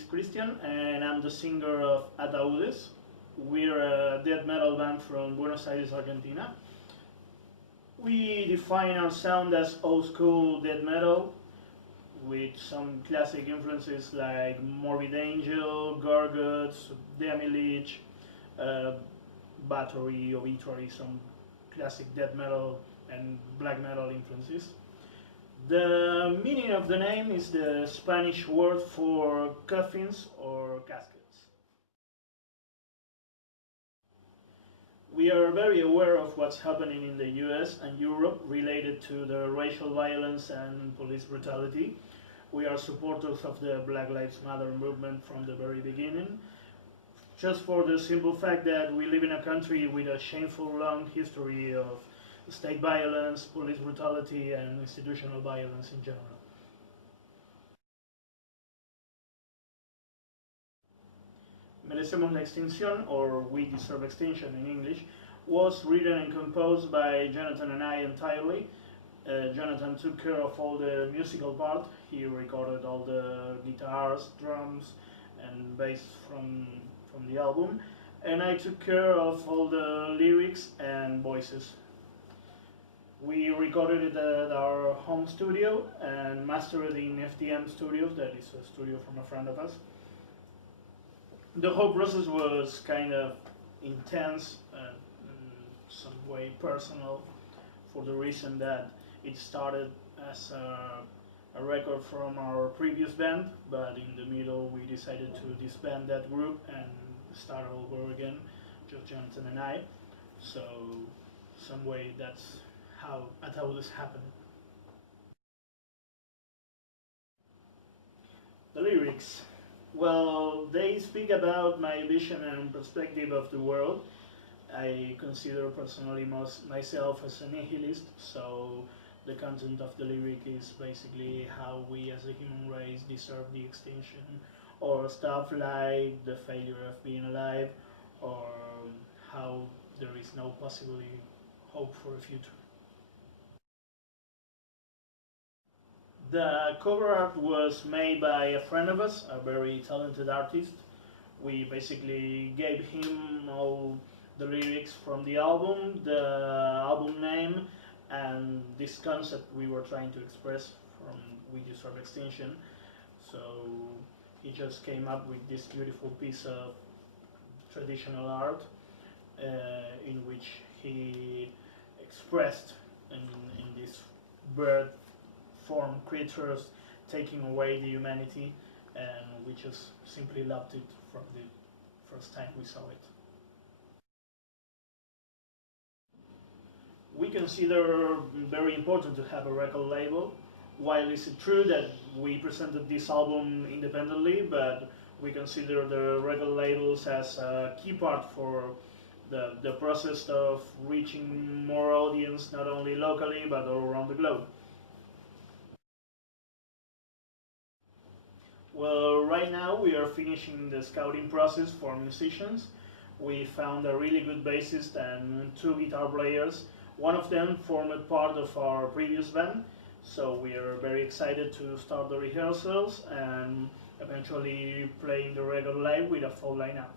is Christian, and I'm the singer of Ataudes. We're a death metal band from Buenos Aires, Argentina. We define our sound as old school death metal with some classic influences like Morbid Angel, Gorguts, Demi-Lich, uh, Battery, Obituary, some classic death metal and black metal influences. The meaning of the name is the Spanish word for coffins or caskets. We are very aware of what's happening in the US and Europe related to the racial violence and police brutality. We are supporters of the Black Lives Matter movement from the very beginning, just for the simple fact that we live in a country with a shameful long history of state violence, police brutality, and institutional violence in general. Merecemos la Extinción, or We Deserve Extinction in English, was written and composed by Jonathan and I entirely. Jonathan took care of all the musical part. He recorded all the guitars, drums, and bass from the album. And I took care of all the lyrics and voices. We recorded it at our home studio and mastered it in FDM Studios, that is a studio from a friend of us. The whole process was kind of intense and in some way personal, for the reason that it started as a record from our previous band, but in the middle we decided to disband that group and start over again, just Jonathan and I. So, some way that's how Ataudes happened. The lyrics. Well, they speak about my vision and perspective of the world. I consider personally myself as a nihilist, so the content of the lyric is basically how we as a human race deserve the extinction, or stuff like the failure of being alive, or how there is no possible hope for a future. The cover art was made by a friend of us, a very talented artist. We basically gave him all the lyrics from the album name, and this concept we were trying to express from We Deserve Extinction. So he just came up with this beautiful piece of traditional art in which he expressed in this bird form creatures taking away the humanity, and we just simply loved it from the first time we saw it. We consider very important to have a record label. While it's true that we presented this album independently, but we consider the record labels as a key part for the process of reaching more audience, not only locally but all around the globe. Well, right now we are finishing the scouting process for musicians. We found a really good bassist and two guitar players. One of them formed part of our previous band, so we are very excited to start the rehearsals and eventually playing the record live with a full lineup.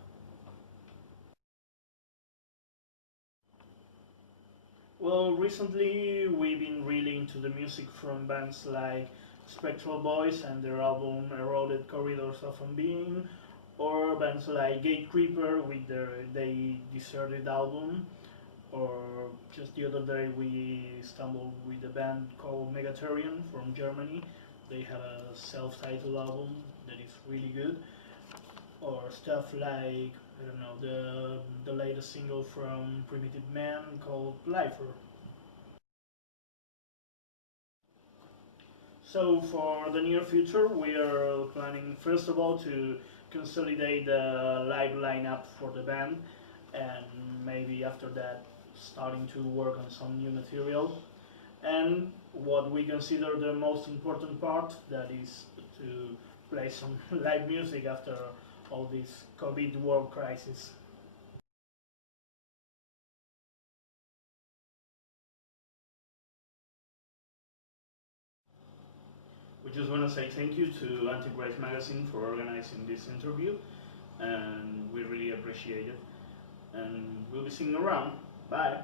Well, recently we've been really into the music from bands like Spectral Boys and their album Eroded Corridors of Unbeing, or bands like Gate Creeper with their They Deserted album, or just the other day we stumbled with a band called Megatherion from Germany. They have a self-titled album that is really good, or stuff like, I don't know, the latest single from Primitive Man called Lifer. So for the near future, we are planning first of all to consolidate the live lineup for the band, and maybe after that starting to work on some new material. And what we consider the most important part, that is to play some live music after all this COVID world crisis. We just want to say thank you to Anti-Grave Magazine for organizing this interview, and we really appreciate it. And we'll be seeing you around. Bye.